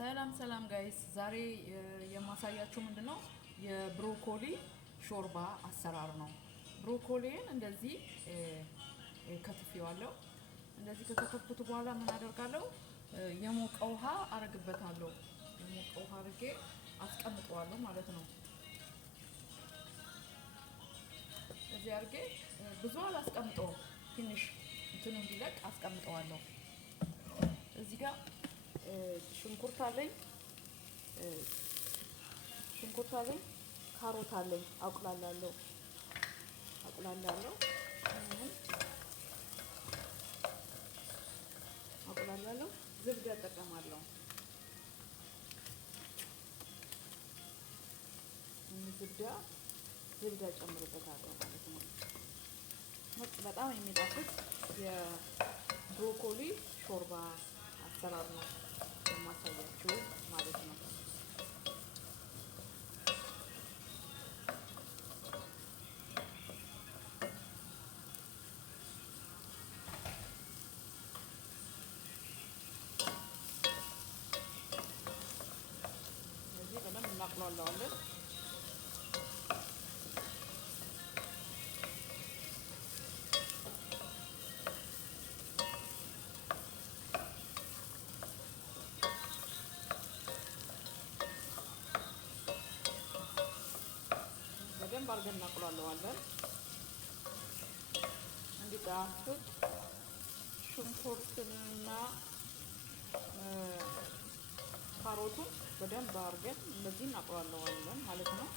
ሰላም ሰላም ጋይስ፣ ዛሬ የማሳያችሁ ምንድነው የብሮኮሊ ሾርባ አሰራር ነው። ብሮኮሊን እንደዚህ ከትፌዋለሁ። እንደዚህ ከተከተፍኩት በኋላ ምን አደርጋለሁ? የሞቀ ውሃ አረግበታለሁ። የሞቀ ውሃ አድርጌ አስቀምጠዋለሁ ማለት ነው። እዚህ አድርጌ ብዙ አላስቀምጠውም፣ ትንሽ እንትኑ እንዲለቅ አስቀምጠዋለሁ። እዚህ ጋር ሽንኩርት አለኝ፣ ካሮት አለኝ። አቁላላለሁ። ዝብዳ እጠቀማለሁ። ዝብዳ ጨምርበታለሁ ማለት ነው። በጣም የሚጣፍጥ የብሮኮሊ ሾርባ አሰራር ነው የማሳያችሁ ማለት ነው። እዚህ በደንብ እናቁላለዋለን። በደንብ አድርገን እናቁላለዋለን እንዲጣፍጥ። ሽንኩርትና ካሮቱን በደንብ አድርገን እንደዚህ እናቁላለዋለን ማለት ነው።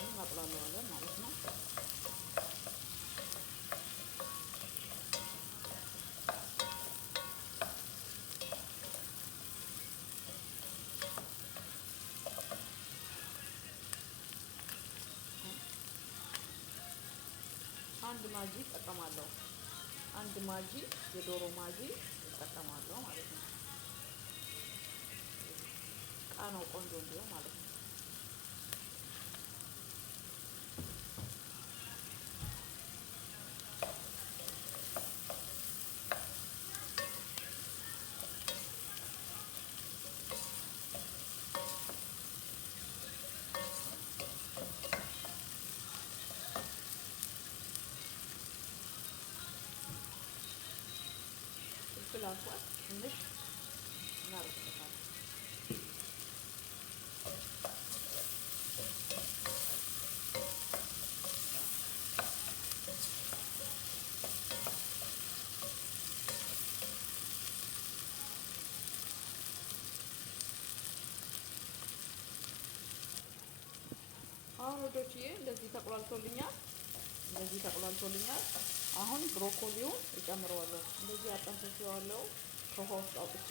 እናቁላለዋለን ማለት ነው። አንድ ማጂ እጠቀማለሁ። አንድ ማጂ የዶሮ ማጂ እጠቀማለሁ ማለት ነው። ቃናው ቆንጆ እንዲሆን ማለት ነው። ፍላጓት ትንሽ እናደርግበታለን። አሁን ወዶችዬ እንደዚህ ተቆላልቶልኛል። አሁን ብሮኮሊውን እጨምረዋለሁ። እንደዚህ አጠንፍፌዋለሁ ከውሃ ውስጥ አውጥቼ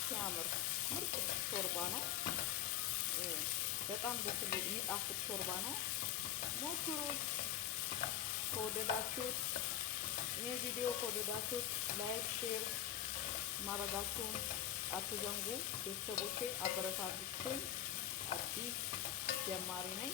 ሲያምር ምርጥ ሾርባ ነው። በጣም ደስ የሚል የሚጣፍጥ ሾርባ ነው። ሞክሩት ከወደዳችሁት። ይህ ቪዲዮ ከወደዳችሁት ላይክ፣ ሼር ማድረጋችሁን አትዘንጉ። ቤተሰቦቼ አበረታቱኝ። አዲስ ጀማሪ ነኝ።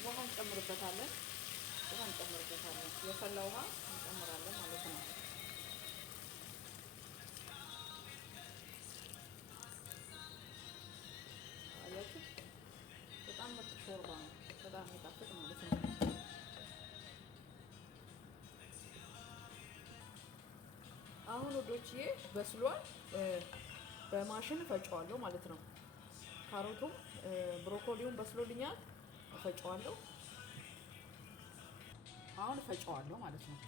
ውሃ እንጨምርበታለን። የፈላ ውሃ እንጨምራለን ማለት ነው። ውዶችዬ በስሏል። በማሽን እፈጨዋለሁ ማለት ነው። ካሮቱም ብሮኮሊውም በስሎልኛል። እፈጨዋለሁ። አሁን እፈጨዋለሁ ማለት ነው።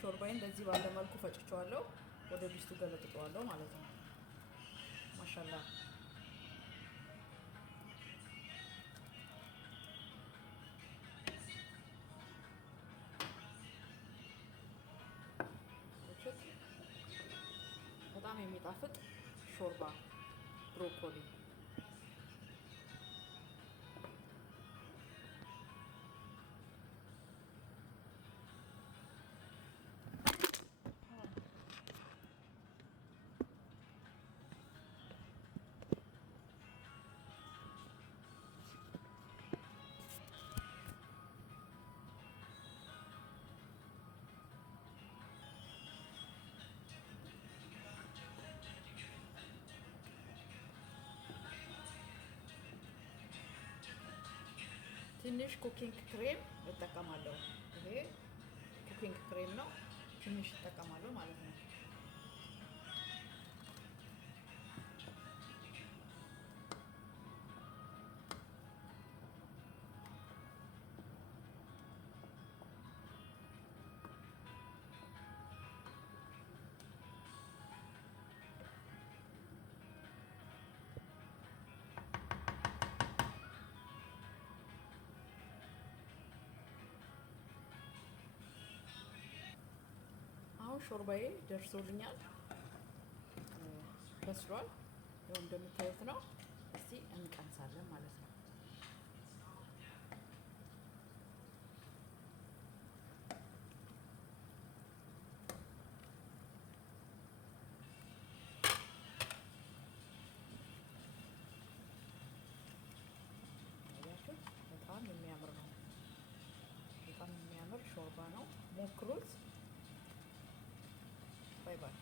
ሾርባዬን እንደዚህ ባለ መልኩ ፈጭቸዋለሁ። ወደ ድስቱ ገለብጠዋለሁ ማለት ነው። ማሻላ በጣም የሚጣፍጥ ሾርባ ብሮኮሊ ትንሽ ኩኪንግ ክሬም እጠቀማለሁ። ይሄ ኩኪንግ ክሬም ነው። ትንሽ እጠቀማለሁ ማለት ነው። አሁን ሾርባዬ ደርሶልኛል፣ በስሏል። ያው እንደምታዩት ነው። እስቲ እንቀምሳለን ማለት ነው። በጣም የሚያምር ነው። በጣም የሚያምር ሾርባ ነው። ሞክሩት። ባይ ባይ።